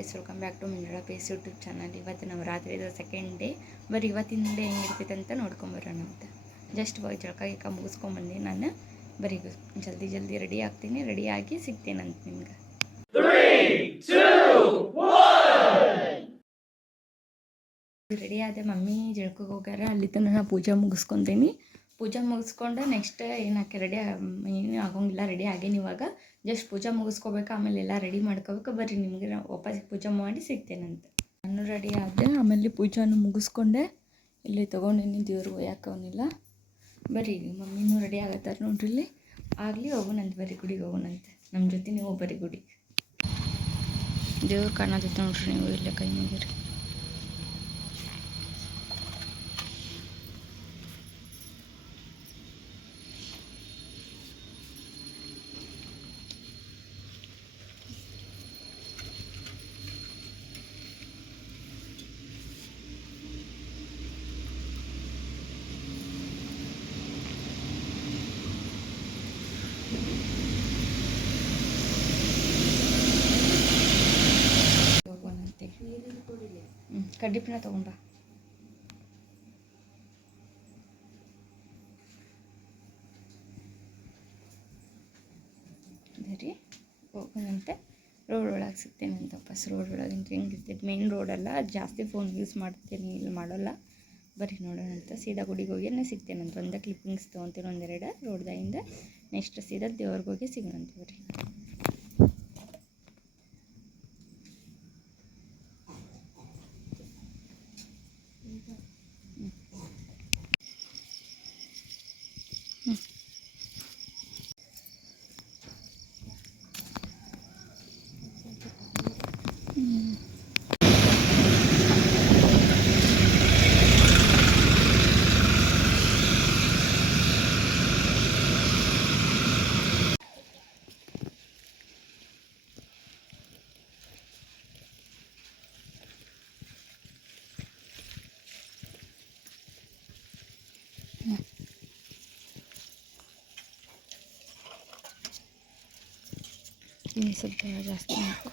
Guys, welcome back to ಮಿಂಜಳ ಪೇಸ್ YouTube channel. ಇವತ್ತು ನಾವು ರಾತ್ರಿದು ಸೆಕೆಂಡ್ ಡೇ. ಬರೀ ಇವತ್ತಿನ ಡೇ ಹೆಂಗಿರ್ತೈತೆ ಅಂತ ನೋಡ್ಕೊಂಬರೋಣ ಅಂತ. ಜಸ್ಟ್ ಜಳಕ ಮುಗಿಸ್ಕೊಂಬಂದು ನಾನು ಬರೀ ಜಲ್ದಿ ರೆಡಿ ಆಗ್ತೀನಿ. ರೆಡಿ ಆಗಿ ಸಿಗ್ತೇನಂತ ನಿಮ್ಗೆ. ರೆಡಿ ಆದೆ, ಮಮ್ಮಿ ಜಳಕಕ್ಕೆ ಹೋಗ್ಯಾರ. ಅಲ್ಲಿ ತನಕ ನಾನು ಪೂಜೆ ಮುಗಿಸ್ಕೊತೀನಿ. ಪೂಜೆ ಮುಗಿಸ್ಕೊಂಡು ನೆಕ್ಸ್ಟ್ ಏನಕ್ಕೆ ಏನು ಆಗೋಂಗಿಲ್ಲ, ರೆಡಿ ಆಗೇನಿ. ಇವಾಗ ಜಸ್ಟ್ ಪೂಜೆ ಮುಗಿಸ್ಕೋಬೇಕು, ಆಮೇಲೆ ಎಲ್ಲ ರೆಡಿ ಮಾಡ್ಕೋಬೇಕು. ಬರ್ರಿ ನಿಮಗೆ ವಾಪಸ್ ಪೂಜೆ ಮಾಡಿ ಸಿಗ್ತೇನಂತ. ನಾನು ರೆಡಿ ಆದೆ, ಆಮೇಲೆ ಪೂಜೆನೂ ಮುಗಿಸ್ಕೊಂಡೆ. ಇಲ್ಲಿ ತೊಗೊಂಡಿನಿ, ದೇವ್ರಿಗೆ ಒಯ್ಯಾಕವನಿಲ್ಲ. ಬರ್ರಿ ಮಮ್ಮಿನೂ ರೆಡಿ ಆಗತ್ತಾರೆ ನೋಡ್ರಿ. ಇಲ್ಲಿ ಆಗಲಿ ಹೋಗೋಣಂತ, ಬರೀ ಗುಡಿಗೆ ಹೋಗೋಣಂತೆ. ನಮ್ಮ ಜೊತೆ ನೀವು ಬರೀ ಗುಡಿಗೆ. ದೇವ್ರು ಕಾಣತೈತೆ ನೋಡ್ರಿ, ನೀವು ಇಲ್ಲೇ ಕೈ ಮುಗಿರಿ. ಕಡ್ಡಿಪಿನ ತೊಗೊಂಬ. ಬರೀ ಹೋಗೋಣಂತೆ. ರೋಡ್ ಒಳಗೆ ಸಿಗ್ತೇನಂತ. ವಾಪಸ್ ರೋಡ್ ಒಳಗೆ ಹೆಂಗಿರ್ತೈತೆ, ಮೇನ್ ರೋಡಲ್ಲ, ಜಾಸ್ತಿ ಫೋನ್ ಯೂಸ್ ಮಾಡ್ತೀನಿ, ಇಲ್ಲಿ ಮಾಡೋಲ್ಲ. ಬರೀ ನೋಡೋಣಂತ. ಸೀದಾ ಗುಡಿಗೆ ಹೋಗಿ ಸಿಗ್ತೇನಂತ. ಒಂದೇ ಕ್ಲಿಪ್ಪಿಂಗ್ಸ್ ತೊಗೊತೀನಿ, ಒಂದೆರಡು ರೋಡ್ದಾಗಿಂದ. ನೆಕ್ಸ್ಟ್ ಸೀದಾ ದೇವ್ರಿಗೆ ಹೋಗಿ ಸಿಗೋಣಂತ. ಬರ್ರಿ. ಇನ್ನು ಸ್ವಲ್ಪ ಜಾಸ್ತಿ ಹಾಕು.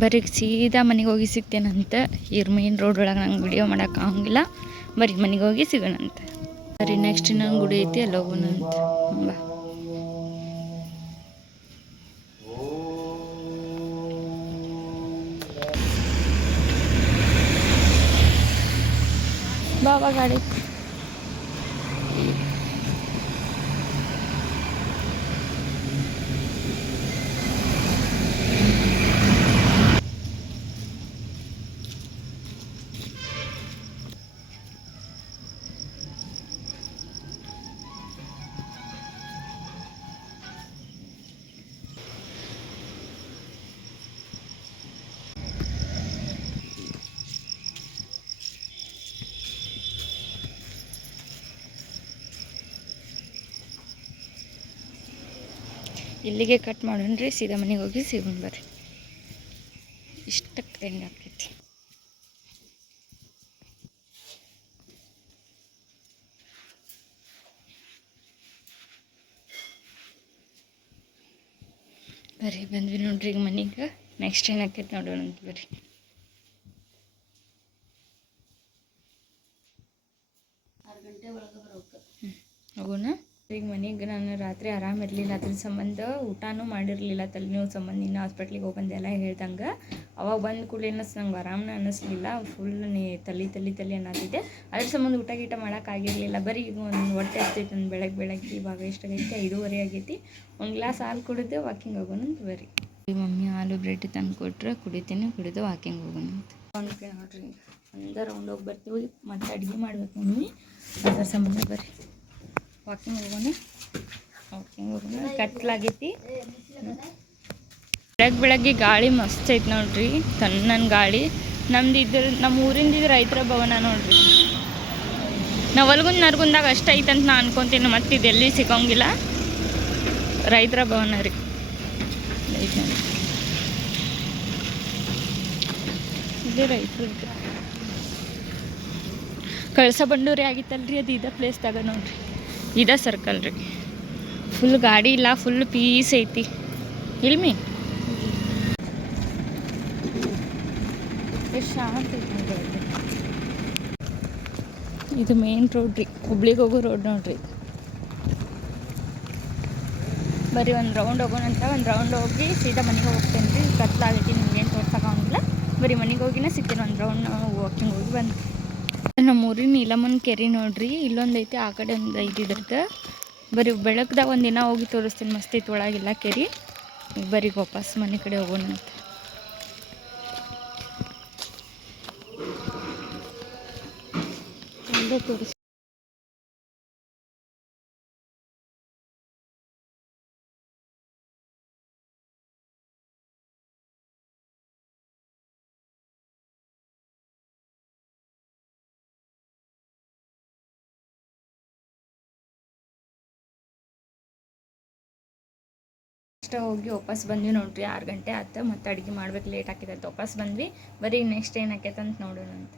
ಬರೀ ಸೀದಾ ಮನೆಗೆ ಹೋಗಿ ಸಿಗ್ತೇನಂತ. ಮೇನ್ ರೋಡ್ ಒಳಗೆ ನಂಗೆ ವಿಡಿಯೋ ಮಾಡೋಕೆ ಆಗಂಗಿಲ್ಲ. ಬರೀ ಮನೆಗೆ ಹೋಗಿ ಸಿಗೋಣಂತ. ಬರೀ ನೆಕ್ಸ್ಟ್ ಇನ್ನೊಂದು ಗುಡಿ ಐತಿ, ಅಲ್ಲಿ ಹೋಗೋಣಂತ. ಬಾ ಗಾಡಿ. ಇಲ್ಲಿಗೆ ಕಟ್ ಮಾಡೋಣ್ರಿ, ಸೀದಾ ಮನೆಗೆ ಹೋಗಿ ಸಿಗೋಣ ಬರ್ರಿ. ಇಷ್ಟಕ್ಕೆ ಹೆಂಗೆ ಆಕೈತಿ. ಬರ್ರಿ ಬಂದ್ವಿ ನೋಡ್ರಿ ಈಗ ಮನೆಗೆ. ನೆಕ್ಸ್ಟ್ ಏನು ಆಕೈತಿ ನೋಡೋಣ ಅಂತ ಬರ್ರಿ. ಹೋಗೋಣ ಈಗ ಮನೆಗೆ. ನಾನು ರಾತ್ರಿ ಆರಾಮಿರಲಿಲ್ಲ, ಅದ್ರ ಸಂಬಂಧ ಊಟನೂ ಮಾಡಿರಲಿಲ್ಲ, ತಲೆನೋವು ಸಂಬಂಧ. ಇನ್ನು ಹಾಸ್ಪಿಟ್ಲಿಗೆ ಹೋಗಿ ಬಂದೆ ಎಲ್ಲ ಹೇಳ್ದಂಗೆ. ಅವಾಗ ಬಂದ ಕೂಡಲೇ ನಂಗೆ ಆರಾಮನ ಅನ್ನಿಸ್ಲಿಲ್ಲ, ಫುಲ್ ತಲೆ ಅನ್ನತ್ತಿದ್ದೆ. ಅದ್ರ ಸಂಬಂಧ ಊಟ ಗೀಟ ಮಾಡೋಕ್ಕಾಗಿರಲಿಲ್ಲ. ಬರೀ ಈಗ ಒಂದು ಹೊಟ್ಟೆ ಹತ್ತೈತೆ ಒಂದು ಬೆಳಗ್ಗೆ ಇವಾಗ ಎಷ್ಟಾಗೈತಿ 5:30 ಆಗೈತಿ. ಒಂದು ಗ್ಲಾಸ್ ಹಾಲು ಕುಡಿದು ವಾಕಿಂಗ್ ಹೋಗೋಣ ಅಂತ ಬರ್ರಿ. ಮಮ್ಮಿ ಹಾಲು ಬ್ರೆಡ್ ತಂದು ಕೊಟ್ಟರೆ ಕುಡಿತೀನಿ, ಕುಡಿದು ವಾಕಿಂಗ್ ಹೋಗೋಣ ಅಂತ. ನೋಡ್ರಿ ಒಂದು ರೌಂಡ್ ಹೋಗಿ ಬರ್ತೀವಿ, ಮತ್ತು ಅಡುಗೆ ಮಾಡ್ಬೇಕು ಮಮ್ಮಿ. ಅದರ ಸಂಬಂಧ ಬರ್ರಿ ವಾಕಿಂಗ್ ಹೋಗೋಣ. ಕತ್ಲಾಗೈತಿ. ಬೆಳಗ್ಗೆ ಗಾಳಿ ಮಸ್ತ್ ಐತೆ ನೋಡ್ರಿ, ತಣ್ಣನ ಗಾಳಿ. ನಮ್ಮ ಊರಿಂದ ರೈತರ ಭವನ ನೋಡ್ರಿ. ನಾವು ನರಗುಂದಾಗ ಅಷ್ಟು ಐತಂತ ನಾ ಅನ್ಕೊತೀನಿ, ಮತ್ತು ಇದೆಲ್ಲಿ ಸಿಗೋಂಗಿಲ್ಲ. ರೈತರ ಭವನ ರೀ ಇದೇ ರೈತರು. ಕಳಸ ಬಂಡೂರಿ ಆಗಿತ್ತಲ್ರಿ, ಅದು ಇದೇ ಪ್ಲೇಸ್ದಾಗ ನೋಡ್ರಿ, ಇದೇ ಸರ್ಕಲ್ ರೀ. ಫುಲ್ ಗಾಡಿ ಇಲ್ಲ, ಫುಲ್ ಪೀಸ್ ಐತಿ ಇಲ್ಮಿ. ಎಷ್ಟು ಶಾಂತ ಐತಿ ನೋಡ್ರಿ. ಇದು ಮೇನ್ ರೋಡ್ ರೀ, ಹುಬ್ಳಿಗೆ ಹೋಗೋ ರೋಡ್ ನೋಡ್ರಿ. ಬರೀ ಒಂದು ರೌಂಡ್ ಹೋಗೋಣಂತ. ಒಂದು ರೌಂಡ್ ಹೋಗಿ ಸೀದಾ ಮನೆಗೆ ಹೋಗ್ತೇನೆ ರೀ. ಕತ್ಲಾಗೈತಿ, ನಿಮ್ಗೇನು ತೋರ್ಸೋಕ್ಕಾಗಂಗಿಲ್ಲ. ಬರೀ ಮನೆಗೆ ಹೋಗಿನ ಸಿಗ್ತೀನಿ. ಒಂದು ರೌಂಡ್ ವಾಕಿಂಗ್ ಹೋಗಿ ಬಂದು. ನಮ್ಮ ಊರಿನ ನೀಲಮ್ಮನ ಕೆರೆ ನೋಡ್ರಿ, ಇಲ್ಲೊಂದು ಐತಿ, ಆ ಕಡೆ ಒಂದು ಐತಿ. ಇದ್ರದ್ದು ಬರೀ ಬೆಳಗ್ದಾಗ ಒಂದಿನ ಹೋಗಿ ತೋರಿಸ್ತೀನಿ, ಮಸ್ತ್ ಐತಿ ಒಳಗಿಲ್ಲ ಕೆರೆ. ಬರೀ ವಾಪಸ್ ಮನೆ ಕಡೆ ಹೋಗೋಣಂತ. ತೋರಿಸ್ ಅಷ್ಟೇ ಹೋಗಿ ವಾಪಸ್ ಬಂದ್ವಿ ನೋಡ್ರಿ. 6 ಗಂಟೆ ಆಯ್ತು, ಮತ್ತು ಅಡುಗೆ ಮಾಡ್ಬೇಕು, ಲೇಟ್ ಆಕೈತೆ ವಾಪಸ್ ಬಂದ್ವಿ. ಬರೀ ನೆಕ್ಸ್ಟ್ ಏನು ಆಕೈತೆ ಅಂತ ನೋಡೋಣ ಅಂತ.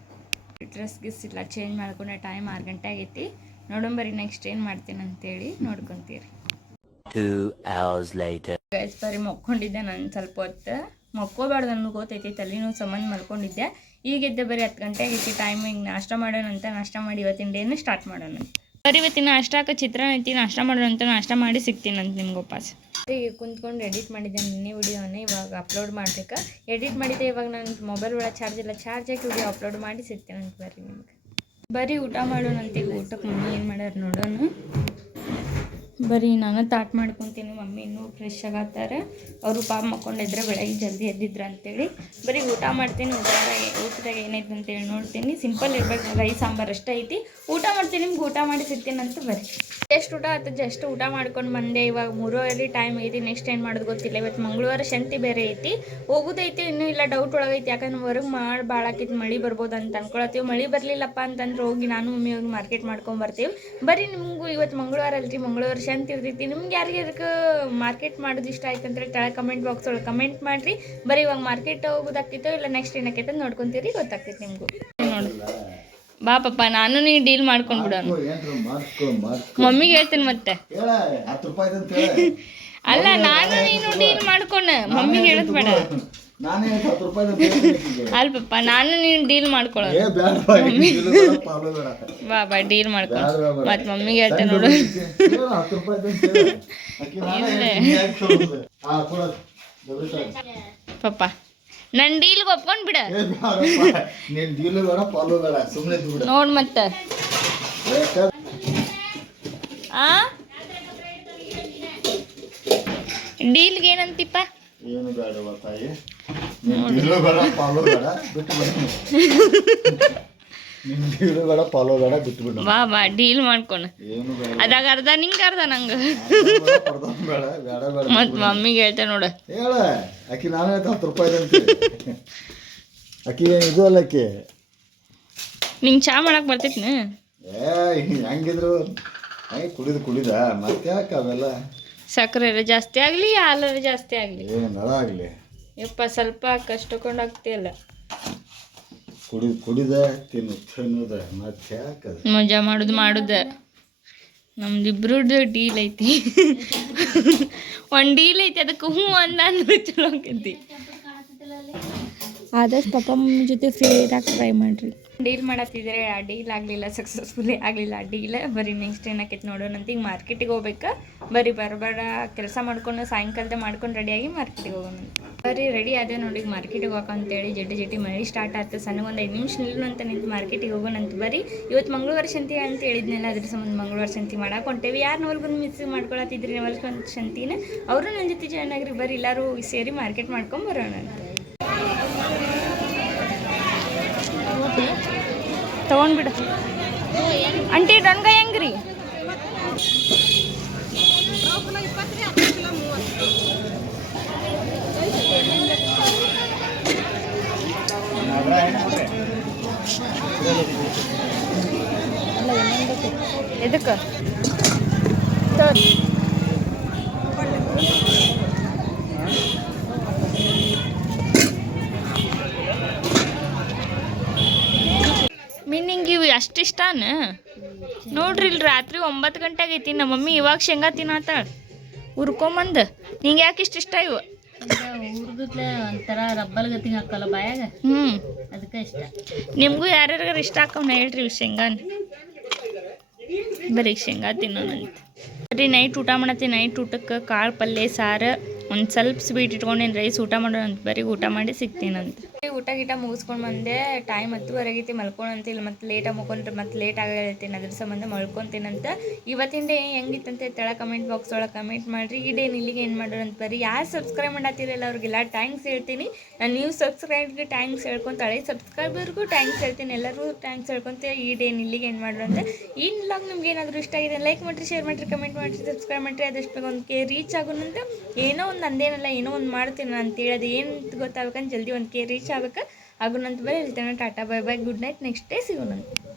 ಡ್ರೆಸ್ ಇಲ್ಲ, ಚೇಂಜ್ ಮಾಡ್ಕೊಂಡೆ. ಟೈಮ್ 6 ಗಂಟೆ ಆಗೈತಿ. ನೋಡೋಣ ಬರೀ ನೆಕ್ಸ್ಟ್ ಏನು ಮಾಡ್ತೀನಿ ಅಂತೇಳಿ ನೋಡ್ಕೊತೀರಿ. 2 hours later. ಬರೀ ಮಕ್ಕೊಂಡಿದ್ದೆ ನಾನು ಸ್ವಲ್ಪ ಹೊತ್ತು. ಮಕ್ಕೋಬಾರ್ದು ನನಗೆ ಗೊತ್ತೈತಿ, ತಲೆನೋವು ಸಂಬಂಧ ಮಲ್ಕೊಂಡಿದ್ದೆ. ಈಗಿದ್ದೆ ಬರೀ 10 ಗಂಟೆ ಆಗೈತಿ. ಟೈಮ್ ಹಿಂಗೆ ನಾಷ್ಟ ಮಾಡೋಣ ಅಂತ. ನಾಷ್ಟ ಮಾಡಿ ಇವತ್ತಿನ ಡೇನ ಸ್ಟಾರ್ಟ್ ಮಾಡೋಣ. ಬರೀ ಇವತ್ತಿನ ನಾಷ್ಟಾಕ ಚಿತ್ರಾನ್ನ ಐತಿ, ನಾಷ್ಟ ಮಾಡೋಣ ಅಂತ. ನಾಷ್ಟ ಮಾಡಿ ಸಿಗ್ತೀನಂತ ನಿಮ್ಗೆ ವಾಪಸ್. ಈಗ ಕುಂತ್ಕೊಂಡು ಎಡಿಟ್ ಮಾಡಿದ್ದೆ ನಿನ್ನೆ ವಿಡಿಯೋನ, ಇವಾಗ ಅಪ್ಲೋಡ್ ಮಾಡ್ಬೇಕು. ಎಡಿಟ್ ಮಾಡಿದ್ದೆ, ಇವಾಗ ನನ್ನ ಮೊಬೈಲ್ ಒಳಗೆ ಚಾರ್ಜ್ ಇಲ್ಲ, ಚಾರ್ಜ್ ಹಾಕಿ ವಿಡಿಯೋ ಅಪ್ಲೋಡ್ ಮಾಡಿ ಸಿಗ್ತೇನಂತ. ಬರ್ರಿ ನಿಮ್ಗೆ ಬರೀ ಊಟ ಮಾಡೋಣಂತ. ಈಗ ಊಟಕ್ಕೆ ಮಮ್ಮಿ ಏನು ಮಾಡ್ಯಾರ ನೋಡೋಣ. ಬರೀ ನಾನು ತಾಟ್ ಮಾಡ್ಕೊತೀನಿ, ಮಮ್ಮಿ ಇನ್ನೂ ಫ್ರೆಶ್ ಆಗತ್ತಾರೆ. ಅವರು ಪಾಪ ಮಕ್ಕೊಂಡಿದ್ರೆ ಬೆಳಗ್ಗೆ ಜಲ್ದಿ ಎದ್ದಿದ್ರು ಅಂತೇಳಿ. ಬರೀ ಊಟ ಮಾಡ್ತೀನಿ. ಊಟದಾಗ ಏನೈತೆ ಅಂತೇಳಿ ನೋಡ್ತೀನಿ. ಸಿಂಪಲ್ ಇರ್ಬೇಕು, ರೈಸ್ ಸಾಂಬಾರು ಅಷ್ಟೇ ಐತಿ. ಊಟ ಮಾಡ್ತೀನಿ, ನಿಮ್ಗೆ ಊಟ ಮಾಡಿ ಸಿಗ್ತೀನಿ ಅಂತ. ಬರ್ರಿ ಎಷ್ಟು ಊಟ ಆಯ್ತು, ಜಸ್ಟ್ ಊಟ ಮಾಡ್ಕೊಂಡು ಬಂದೆ. ಇವಾಗ 3:30 ಟೈಮ್ ಐತಿ. ನೆಕ್ಸ್ಟ್ ಏನು ಮಾಡೋದು ಗೊತ್ತಿಲ್ಲ. ಇವತ್ತು ಮಂಗಳವಾರ ಶಾಂತಿ ಬೇರೆ ಐತಿ. ಹೋಗೋದೈತಿ, ಇನ್ನೂ ಇಲ್ಲ, ಡೌಟ್ ಒಳಗೈತಿ. ಯಾಕಂದ್ರೆ ಹೊರಗೆ ಭಾಳ ಆಕೈತಿ, ಮಳೆ ಬರ್ಬೋದು ಅಂತ ಅನ್ಕೊಳತ್ತೀವಿ. ಮಳೆ ಬರಲಿಲ್ಲಪ್ಪ ಅಂತಂದ್ರೆ ಹೋಗಿ ನಾನು ಮಮ್ಮಿ ಹೋಗಿ ಮಾರ್ಕೆಟ್ ಮಾಡ್ಕೊಂಡು ಬರ್ತೀವಿ. ಬರೀ ನಿಮಗೂ ಇವತ್ತು ಮಂಗಳವಾರ ಅಲ್ರಿ, ಮಂಗಳವಾರ ಶಾಂತಿ ಇರ್ತೈತಿ. ನಿಮ್ಗೆ ಯಾರಿಗಾರಕ್ಕೆ ಮಾರ್ಕೆಟ್ ಮಾಡೋದು ಇಷ್ಟ ಆಯ್ತು ಅಂತೇಳಿ ಕೆಳಗೆ ಕಮೆಂಟ್ ಬಾಕ್ಸ್ ಒಳಗೆ ಕಮೆಂಟ್ ಮಾಡಿರಿ. ಬರೀ ಇವಾಗ ಮಾರ್ಕೆಟ್ ಹೋಗೋದಾಗ್ತೈತೋ ಇಲ್ಲ ನೆಕ್ಸ್ಟ್ ಏನಕ್ಕೈತೆ ನೋಡ್ಕೊತೀರಿ, ಗೊತ್ತಾಗ್ತೈತಿ ನಿಮಗೂ. ನೋಡಿ ಬಾ ಪಪ್ಪ, ನಾನು ನೀನು ಡೀಲ್ ಮಾಡ್ಕೊಂಡು ಬಿಡೋಣ. ಮಮ್ಮಿಗೆ ಹೇಳ್ತೀನಿ ಮತ್ತೆ. ಅಲ್ಲ, ನಾನು ನೀನು ಡೀಲ್ ಮಾಡ್ಕೊಂಡು ಮಮ್ಮಿಗೆ ಹೇಳೋದು ಬೇಡ. ಅಲ್ಲ ಪಪ್ಪ, ನಾನು ನೀನು ಡೀಲ್ ಮಾಡ್ಕೊಳ್ಳೋಣ. ಬಾ ಡೀಲ್ ಮಾಡ್ಕೊಂಡು ಮತ್ತೆ ಮಮ್ಮಿಗೆ ಹೇಳ್ತೇನೆ ನೋಡು. ಪಪ್ಪ ನನ್ನ ಡೀಲ್ಗೆ ಒಪ್ಕೊಂಡು ಬಿಡ. ನೋಡ್ ಮತ್ತೆ ಡೀಲ್ಗೆ ಏನಂತಿಪ್ಪ? ಏನು ಬೇಡ ತಾಯಿ, ಬೇಡ ಪಾಲೋ ಬೇಡ, ಬಿಟ್ಟು ಬೇಡ ಪಾಲೋ ಬೇಡ, ಬಿಟ್ಟು ಬಿಡು. ಬಾ ಡೀಲ್ ಮಾಡ್ಕೊಣ. ಅದಾಗ ಅರ್ಧ ನಿಂಗೆ ಅರ್ಧ ನಂಗೆ. ಬೇಡ ಬೇಡ ಬೇಡ. ಮತ್ತು ಮಮ್ಮಿಗೆ ಹೇಳ್ತೇನೆ ನೋಡು. ಹೇಳ ಆಕಿ ನಾನು ಹೇಳ್ತೆ 10 ರೂಪಾಯಿ ಅಂತ. ಆಕಿ ಇದು ಅಲ್ಲ, ಆಕಿ ನಿಂಗೆ ಚಾ ಮಾಡಕ್ಕೆ ಬರ್ತೈತಿ? ಹೆಂಗಿದ್ರು ಹಂಗೆ ಕುಡಿದ ಮತ್ತೆ ಯಾಕೆ ಅವೆಲ್ಲ. ಸಕ್ಕರೆ ಜಾಸ್ತಿ ಆಗಲಿ ಹಾಲರ ಜಾಸ್ತಿ ಆಗಲಿ ಏನು ನಳ ಆಗಲಿ ಯಪ್ಪ ಸ್ವಲ್ಪ ಕಷ್ಟಕೊಂಡಾಗ್ತಿಯಲ್ಲ ಕುಡಿದ ತಿನ್ನೋದ ಮತ್ತೆ ಯಾಕದು ಮಜಾ ಮಾಡುದು ನಮ್ದಿಬ್ರದ್ದು ಡೀಲ್ ಐತಿ ಒಂದು ಡೀಲ್ ಐತಿ ಅದಕ್ಕೆ ಹ್ಞೂ ಅಂದ್ರೆ ಚಲೋ ಆಕೈತಿ ಆದಷ್ಟು ಪಪ್ಪ ಮಮ್ಮಿ ಜೊತೆ ಸೇರಾಕ ಟ್ರೈ ಮಾಡಿರಿ ಡೀಲ್ ಮಾಡತ್ತಿದ್ರೆ ಆ ಡೀಲ್ ಆಗಲಿಲ್ಲ ಸಕ್ಸಸ್ಫುಲಿ ಆಗಲಿಲ್ಲ ಆ ಡೀಲ್ ಬರೀ ನೆಕ್ಸ್ಟ್ ಏನಾಕೈತಿ ನೋಡೋಣಂತ ಈಗ ಮಾರ್ಕೆಟಿಗೆ ಹೋಗ್ಬೇಕಾ ಬರೀ ಬರಬೇಡ ಕೆಲಸ ಮಾಡ್ಕೊಂಡು ಸಾಯಂಕಾಲದ ಮಾಡ್ಕೊಂಡು ರೆಡಿಯಾಗಿ ಮಾರ್ಕೆಟಿಗೆ ಹೋಗೋಣ ಬರೀ ರೆಡಿ ಅದೇ ನೋಡಿ ಈಗ ಮಾರ್ಕೆಟಿಗೆ ಹೋಗಂತೇಳಿ ಜಟಿ ಮಳೆ ಸ್ಟಾರ್ಟ್ ಆಗ್ತದೆ ಸಣ್ಣ ಒಂದು 5 ನಿಮಿಷ ನಿಲ್ಲುವಂತ ನಿಂತು ಮಾರ್ಕೆಟಿಗೆ ಹೋಗೋಣಂತ ಬರೀ ಇವತ್ತು ಮಂಗಳವಾರ ಸಂತಿ ಅಂತ ಹೇಳಿದ್ನಲ್ಲ ಅದ್ರ ಸಂಬಂಧ ಮಂಗಳವಾರ ಸಂತಿ ಮಾಡಕ್ಕೆ ಹೊಂಟೇವಿ ಯಾರು ನೋಲ್ಗೊಂಡು ಮಿಸ್ ಮಾಡ್ಕೊಳತ್ತಿದ್ರಿ ನವಲ್ಗೊಂದು ಸಂತಿನ ಅವರು ನನ್ನ ಜೊತೆ ಜಾಯ್ನ್ ಆಗ್ರಿ ಬರೀ ಎಲ್ಲರೂ ಸೇರಿ ಮಾರ್ಕೆಟ್ ಮಾಡ್ಕೊಂಡು ಬರೋಣ ಅಂತ ತಗೊಂಡ್ಬಿಡು ಅಂಟಿ ಡೊಣ್ಗ ಹೆಂಗ್ರಿ ಎದಕ್ಕೆ ಮೀನಿಂಗ್ ಇವು ಅಷ್ಟಿಷ್ಟಾನ ನೋಡ್ರಿ ಇಲ್ಲಿ ರಾತ್ರಿ 9 ಗಂಟೆ ಆಗೈತಿ ನಮ್ಮ ಮಮ್ಮಿ ಇವಾಗ ಶೇಂಗಾ ತಿನ್ನತ್ತಾಳ ಹುರ್ಕೊಂಬಂದು ನಿಂಗೆ ಯಾಕೆ ಇಷ್ಟ ಇವು ಹುರ್ಗತ್ಲೆ ಒಂಥರ ರಬ್ಬಲ್ ಗತಿ ಹಾಕಲ್ಲ ಬಾಯಾಗ ಅದಕ್ಕೆ ಇಷ್ಟ ನಿಮಗೂ ಯಾರ್ಯಾರು ಇಷ್ಟ ಹಾಕವ್ನ ಹೇಳ್ರಿ ಇವು ಶೇಂಗಾನ ಬರೀ ಶೇಂಗಾ ತಿನ್ನೋಣಂತ ಬರೀ ನೈಟ್ ಊಟ ಮಾಡತ್ತಿ ನೈಟ್ ಊಟಕ್ಕೆ ಕಾಳು ಪಲ್ಯ ಸಾರು ಒಂದು ಸ್ವಲ್ಪ ಸ್ವೀಟ್ ಇಟ್ಕೊಂಡೇನು ರೈಸ್ ಊಟ ಮಾಡೋಣಂತ ಬರೀ ಊಟ ಮಾಡಿ ಸಿಗ್ತೀನಂತ ಊಟ ಗೀಟ ಮುಗಿಸ್ಕೊಂಡು ಬಂದೆ ಟೈಮ್ 10:30 ಮಲ್ಕೊಳಂತ ಇಲ್ಲ ಮತ್ತೆ ಲೇಟಾಗಿ ಮಲ್ಕೊಂಡ್ರೆ ಮತ್ತೆ ಲೇಟ್ ಆಗೈತೀನಿ ಅದ್ರ ಸಂಬಂಧ ಮಲ್ಕೊತೀನಂತ ಇವತ್ತಿನ ಡೇ ಹೆಂಗಿತ್ತಂತೆ ತೆಳ ಕಮೆಂಟ್ ಬಾಕ್ಸ್ ಒಳಗೆ ಕಮೆಂಟ್ ಮಾಡಿರಿ ಈ ಡೇನ ಇಲ್ಲಿಗೆ ಏನು ಮಾಡೋರಂತ ಬರೀ ಯಾರು ಸಬ್ಸ್ಕ್ರೈಬ್ ಮಾಡತ್ತಿರಲ್ಲ ಅವ್ರಿಗೆಲ್ಲ ಥ್ಯಾಂಕ್ಸ್ ಹೇಳ್ತೀನಿ ನಾನು ನೀವು ಸಬ್ಸ್ಕ್ರೈಬ್ಗೆ ಥ್ಯಾಂಕ್ಸ್ ಹೇಳ್ಕೊತಾಳೆ ಸಬ್ಸ್ಕ್ರೈಬರ್ಗೂ ಥ್ಯಾಂಕ್ಸ್ ಹೇಳ್ತೀನಿ ಎಲ್ಲರೂ ಥ್ಯಾಂಕ್ಸ್ ಹೇಳ್ಕೊತ ಈ ಡೇನ ಇಲ್ಲಿಗೆ ಏನು ಮಾಡೋರಂತೆ ಈ ವ್ಲಾಗ್ ನಿಮ್ಗೆ ಏನಾದರೂ ಇಷ್ಟ ಆಗಿದೆ ಲೈಕ್ ಮಾಡಿರಿ ಶೇರ್ ಮಾಡಿರಿ ಕಮೆಂಟ್ ಮಾಡಿರಿ ಸಬ್ಸ್ಕ್ರೈಬ್ ಮಾಡಿರಿ ಅದಷ್ಟು ಬೇಗ ಒಂದು ರೀಚ್ ಆಗೋಣಂತ ಏನೋ ಒಂದು ಅಂದೇನಲ್ಲ ಏನೋ ಒಂದು ಮಾಡ್ತೀನಿ ನಾನು ಅಂತೇಳಿ ಅದು ಏನು ಗೊತ್ತಾಗಬೇಕಂತ ಜಲ್ದಿ ಒಂದು ರೀಚ್ ಆಗ್ಬೇಕು ಆಗೋಣಂತ ಬರೀ ಹೇಳ್ತೇನೆ tata bye bye good night next day ಸಿಗೋಣಂತ